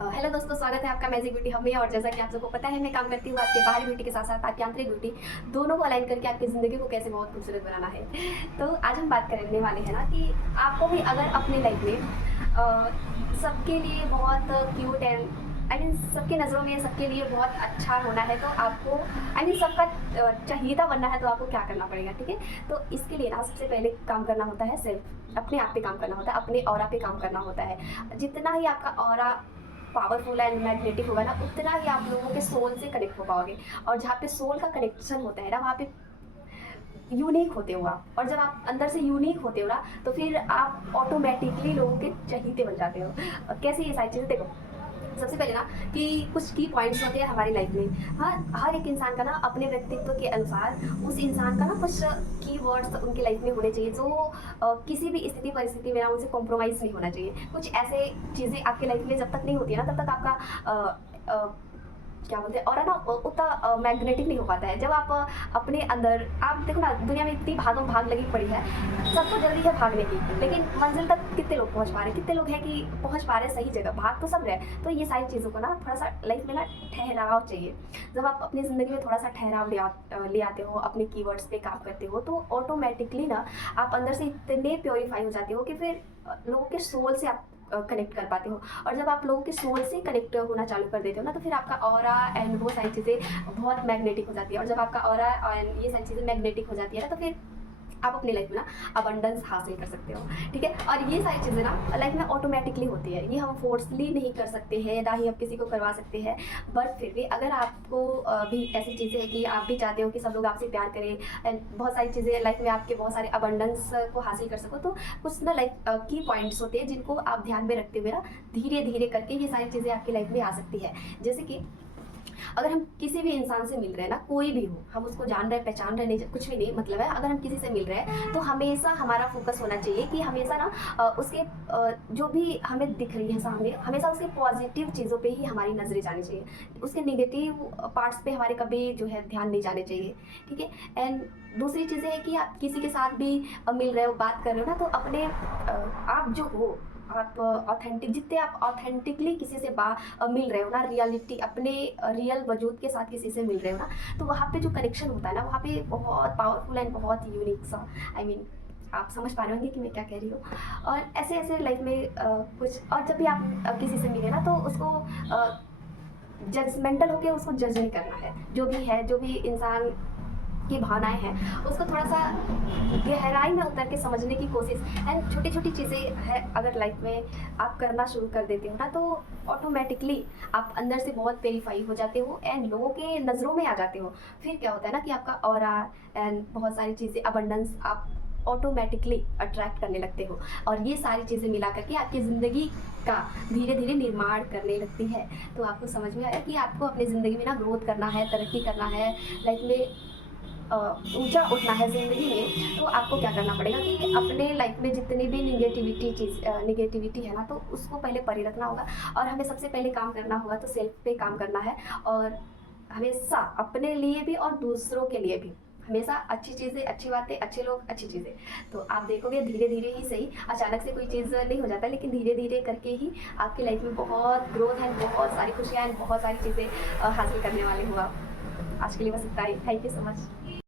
Hello दोस्तों, स्वागत है आपका मैजिक ब्यूटी हब में। और जैसा कि आप सबको पता है, मैं काम करती हूँ आपके बाहरी ब्यूटी के साथ साथ आपकी आंतरिक ब्यूटी दोनों को अलाइन करके आपकी ज़िंदगी को कैसे बहुत खूबसूरत बनाना है। तो आज हम बात करने वाले हैं ना कि आपको भी अगर अपने लाइफ में सबके लिए बहुत क्यूट एंड सबकी नज़रों में सबके लिए बहुत अच्छा होना है, तो आपको सबका चहीता बनना है, तो आपको क्या करना पड़ेगा। ठीक है, तो इसके लिए ना सबसे पहले काम करना होता है सेल्फ, अपने आप पे काम करना होता है, अपने ऑरा पे काम करना होता है। जितना ही आपका ऑरा पावरफुल एंड मैग्नेटिक होगा ना, उतना ही आप लोगों के सोल से कनेक्ट हो पाओगे। और जहाँ पे सोल का कनेक्शन होता है ना, वहाँ पे यूनिक होते हो आप। और जब आप अंदर से यूनिक होते हो ना, तो फिर आप ऑटोमेटिकली लोगों के चहीते बन जाते हो। कैसे ये सारी चीज़ें, देखो सबसे पहले ना कि कुछ की पॉइंट्स होते हैं हमारी लाइफ में। हाँ, हर एक इंसान का ना अपने व्यक्तित्व के अनुसार उस इंसान का ना कुछ की वर्ड्स उनकी लाइफ में होने चाहिए, जो किसी भी स्थिति परिस्थिति में ना उनसे कॉम्प्रोमाइज़ नहीं होना चाहिए। कुछ ऐसे चीज़ें आपकी लाइफ में जब तक नहीं होती है ना, तब तक आपका क्या बोलते हैं, और है ना उतना मैग्नेटिक नहीं हो पाता है। जब आप अपने अंदर, आप देखो ना, दुनिया में इतनी भागम भाग लगी पड़ी है, सबको जल्दी है भागने की, लेकिन मंजिल तक कितने लोग पहुंच पा रहे हैं, कितने लोग हैं कि पहुंच पा रहे हैं सही जगह। भाग तो सब रहे। तो ये सारी चीज़ों को ना थोड़ा सा लाइफ में ना ठहराव चाहिए। जब आप अपनी ज़िंदगी में थोड़ा सा ठहराव ले आते हो, अपने कीवर्ड्स पे काम करते हो, तो ऑटोमेटिकली ना आप अंदर से इतने प्योरीफाई हो जाते हो कि फिर लोगों के सोल से आप कनेक्ट कर पाते हो। और जब आप लोगों के सोल से कनेक्ट होना चालू कर देते हो ना, तो फिर आपका ऑरा एंड वो सारी चीज़ें बहुत मैग्नेटिक हो जाती है। और जब आपका ऑरा एंड ये सारी चीज़ें मैग्नेटिक हो जाती है ना, तो फिर आप अपनी लाइफ में ना अबंडेंस हासिल कर सकते हो। ठीक है, और ये सारी चीज़ें ना लाइफ में ऑटोमेटिकली होती है। ये हम फोर्सली नहीं कर सकते हैं, ना ही हम किसी को करवा सकते हैं। बट फिर भी अगर आपको भी ऐसी चीज़ें हैं कि आप भी चाहते हो कि सब लोग आपसे प्यार करें एंड बहुत सारी चीज़ें लाइफ में आपके बहुत सारे अबंडेंस को हासिल कर सको, तो कुछ ना लाइफ की पॉइंट्स होते हैं जिनको आप ध्यान में रखते हुए ना धीरे धीरे करके ये सारी चीज़ें आपकी लाइफ में आ सकती है। जैसे कि अगर हम किसी भी इंसान से मिल रहे हैं ना, कोई भी हो, हम उसको जान रहे हैं, पहचान रहे नहीं, कुछ भी नहीं मतलब है, अगर हम किसी से मिल रहे हैं तो हमेशा हमारा फोकस होना चाहिए कि हमेशा ना उसके जो भी हमें दिख रही है सामने, हमेशा उसके पॉजिटिव चीज़ों पे ही हमारी नज़रें जानी चाहिए। उसके नेगेटिव पार्ट्स पे हमारे कभी जो है ध्यान नहीं जाने चाहिए। ठीक है, एंड दूसरी चीज़ें है कि आप किसी के साथ भी मिल रहे हो, बात कर रहे हो ना, तो अपने आप जो हो, आप ऑथेंटिक, जितने आप ऑथेंटिकली किसी से मिल रहे हो ना, रियलिटी अपने रियल वजूद के साथ किसी से मिल रहे हो ना, तो वहाँ पे जो कनेक्शन होता है ना, वहाँ पे बहुत पावरफुल एंड बहुत यूनिक सा, आप समझ पा रहे होंगे कि मैं क्या कह रही हूँ। और ऐसे ऐसे लाइफ में कुछ, और जब भी आप किसी से मिले ना, तो उसको जजमेंटल होके उसको जज नहीं करना है। जो भी इंसान की भावनाएं हैं, उसको थोड़ा सा गहराई में उतर के समझने की कोशिश। एंड छोटी छोटी चीज़ें है, अगर लाइफ में आप करना शुरू कर देते हो ना, तो ऑटोमेटिकली आप अंदर से बहुत वेरीफाई हो जाते हो एंड लोगों के नज़रों में आ जाते हो। फिर क्या होता है ना कि आपका ऑरा एंड बहुत सारी चीज़ें, अबंडेंस आप ऑटोमेटिकली अट्रैक्ट करने लगते हो। और ये सारी चीज़ें मिला करके आपकी ज़िंदगी का धीरे धीरे निर्माण करने लगती है। तो आपको समझ में आया कि आपको अपनी ज़िंदगी में ना ग्रोथ करना है, तरक्की करना है, लाइफ में ऊंचा उठना है ज़िंदगी में, तो आपको क्या करना पड़ेगा कि अपने लाइफ में जितनी भी निगेटिविटी है ना, तो उसको पहले परे रखना होगा। और हमें सबसे पहले काम करना होगा तो सेल्फ पे काम करना है। और हमेशा अपने लिए भी और दूसरों के लिए भी हमेशा अच्छी चीज़ें, अच्छी बातें, अच्छे लोग, अच्छी चीज़ें। तो आप देखोगे धीरे धीरे ही सही, अचानक से कोई चीज़ नहीं हो जाता, लेकिन धीरे धीरे करके ही आपकी लाइफ में बहुत ग्रोथ है, बहुत सारी खुशियाँ हैं, बहुत सारी चीज़ें हासिल करने वाले हो आप। आज के लिए बस इतना ही। Thank you so much.